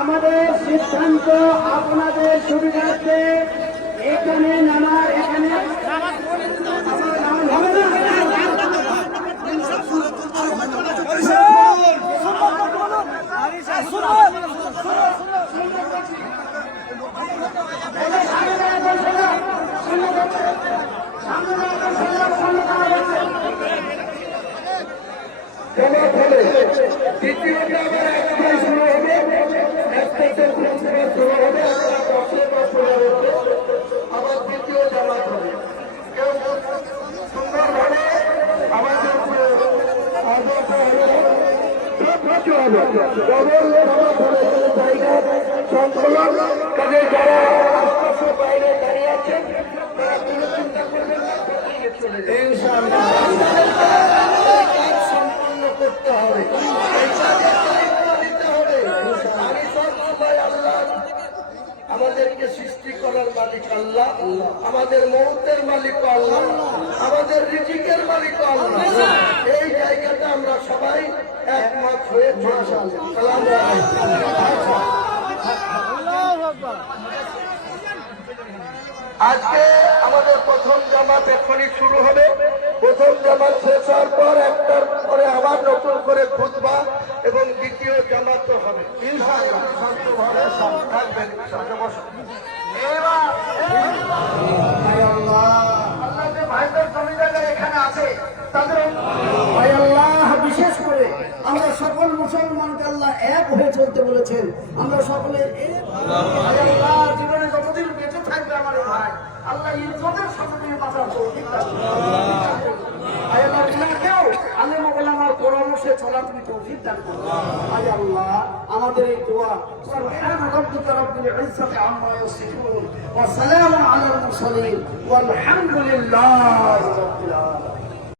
আমাদের সিদ্ধান্ত আপনাদের সুবিধার্থে এখানে নামার এখানে আমার দ্বিতীয় জামাত হবে সুন্দরভাবে আমাদের জায়গা সংকলন কাজে যারা আশপাশের বাইরে দাঁড়িয়ে আছেন তারা কোনো চিন্তা করবেন না, চলে কাজ সম্পন্ন করতে হবে। আমাদেরকে সৃষ্টি করার মালিক আল্লাহ, আমাদের মৌতের মালিক আল্লাহ, আমাদের রিজিকের মালিক আল্লাহ। এই জায়গাটা আমরা সবাই একমত হয়ে আজকে আমাদের প্রথম জামাত এখনই শুরু হবে। প্রথম জামাত শেষ হওয়ার পর একটার পরে আবার নতুন করে খুতবা এবং দ্বিতীয় জামাত হবে। এখানে আছে তাদের বিশেষ করে আমরা সকল মুসলমানকে আল্লাহ এক হয়ে চলতে বলেছেন। আমরা সকলে জীবনে যতদিন বেঁচে থাকবে আমার ভাই আল্লাহ ইজ্জতের সাথে নিয়ে বাঁচার তৌফিক দান করুন। আমার পরামর্শে চলা তুমি তৌফিক দান করুন। আয় আল্লাহ আমাদের এই দোয়া সুবহান রাব্বিকা রাব্বিল ইজ্জাতি আম্মা ইয়াসিফুন ওয়া সালামুন আলাল মুরসালিন ওয়াল হামদুলিল্লাহি রাব্বিল আলামিন।